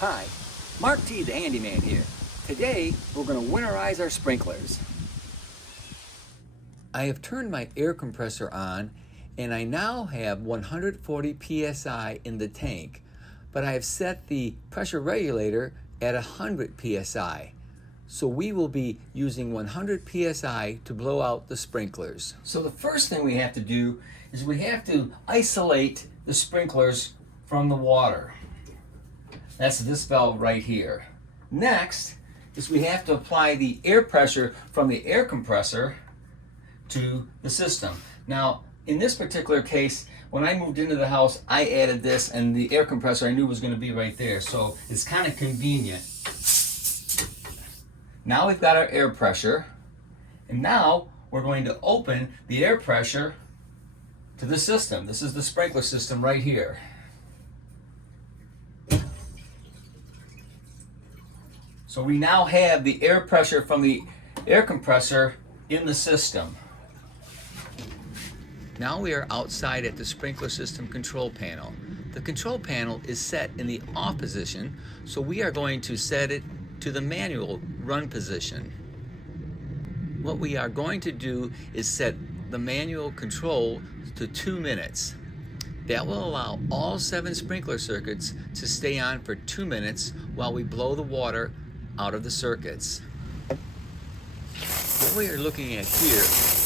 Hi, Mark T the Handyman here. Today we're going to winterize our sprinklers. I have turned my air compressor on and I now have 140 psi in the tank, but I have set the pressure regulator at 100 psi. So we will be using 100 psi to blow out the sprinklers. So the first thing we have to do is we have to isolate the sprinklers from the water. That's this valve right here. Next is we have to apply the air pressure from the air compressor to the system. Now, in this particular case, when I moved into the house, I added this, and the air compressor I knew was going to be right there, so it's kind of convenient. Now we've got our air pressure, and now we're going to open the air pressure to the system. This is the sprinkler system right here. So we now have the air pressure from the air compressor in the system. Now we are outside at the sprinkler system control panel. The control panel is set in the off position, so we are going to set it to the manual run position. What we are going to do is set the manual control to 2 minutes. That will allow all 7 sprinkler circuits to stay on for 2 minutes while we blow the water out of the circuits. What we are looking at here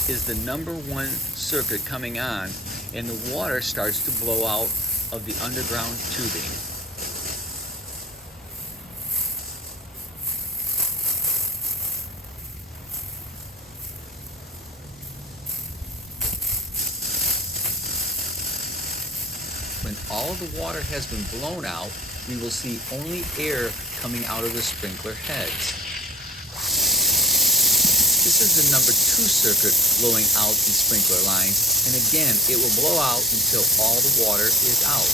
is the number 1 circuit coming on, and the water starts to blow out of the underground tubing. When all of the water has been blown out, we will see only air coming out of the sprinkler heads. This is the number 2 circuit blowing out the sprinkler lines, and again, it will blow out until all the water is out.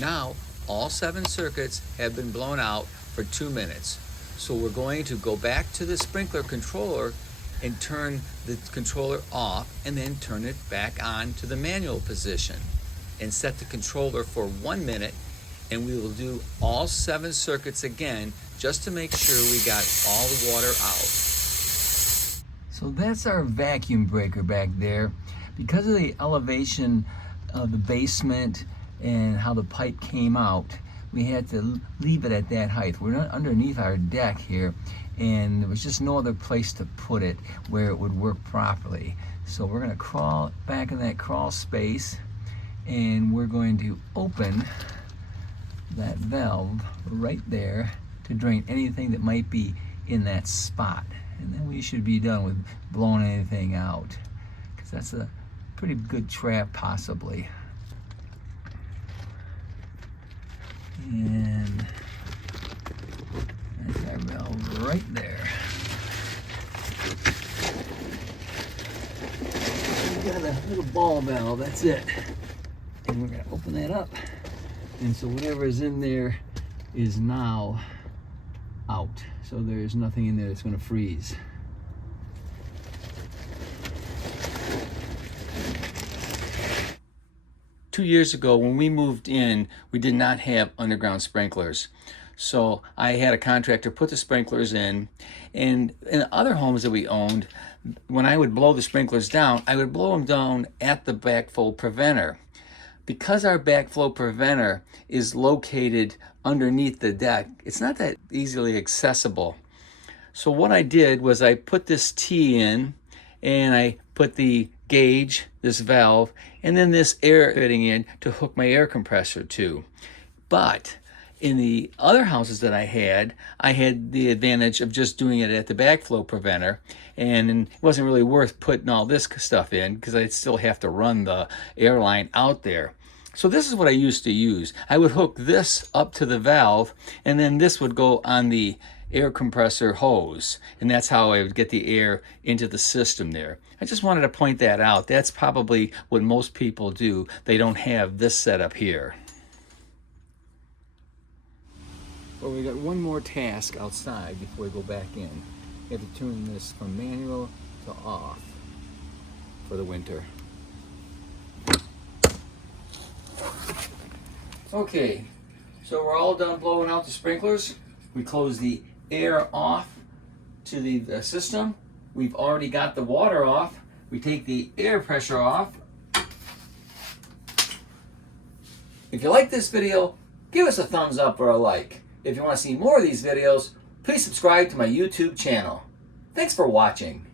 Now, all 7 circuits have been blown out for 2 minutes. So we're going to go back to the sprinkler controller and turn the controller off, and then turn it back on to the manual position and set the controller for 1 minute, and we will do all 7 circuits again just to make sure we got all the water out. So that's our vacuum breaker back there. Because of the elevation of the basement and how the pipe came out, we had to leave it at that height. We're not underneath our deck here, and there was just no other place to put it where it would work properly. So we're going to crawl back in that crawl space, and we're going to open that valve right there to drain anything that might be in that spot. And then we should be done with blowing anything out, because that's a pretty good trap possibly. And that's our valve right there. We got a little ball valve, that's it. And we're going to open that up. And so whatever is in there is now out. So there's nothing in there that's going to freeze. Two years ago, when we moved in, we did not have underground sprinklers. So I had a contractor put the sprinklers in, and in other homes that we owned, when I would blow the sprinklers down, I would blow them down at the backflow preventer. Because our backflow preventer is located underneath the deck, it's not that easily accessible. So what I did was I put this T in, and I put the gauge, this valve, and then this air fitting in to hook my air compressor to. But in the other houses that I had the advantage of just doing it at the backflow preventer, and it wasn't really worth putting all this stuff in because I'd still have to run the air line out there. So this is what I used to use. I would hook this up to the valve, and then this would go on the air compressor hose, and that's how I would get the air into the system there. I just wanted to point that out. That's probably what most people do. They don't have this setup here. Well, we got one more task outside before we go back in. We have to tune this from manual to off for the winter. Okay, so we're all done blowing out the sprinklers. We close the air off to the system. We've already got the water off. We take the air pressure off. If you like this video, give us a thumbs up or a like. If you want to see more of these videos, please subscribe to my YouTube channel. Thanks for watching.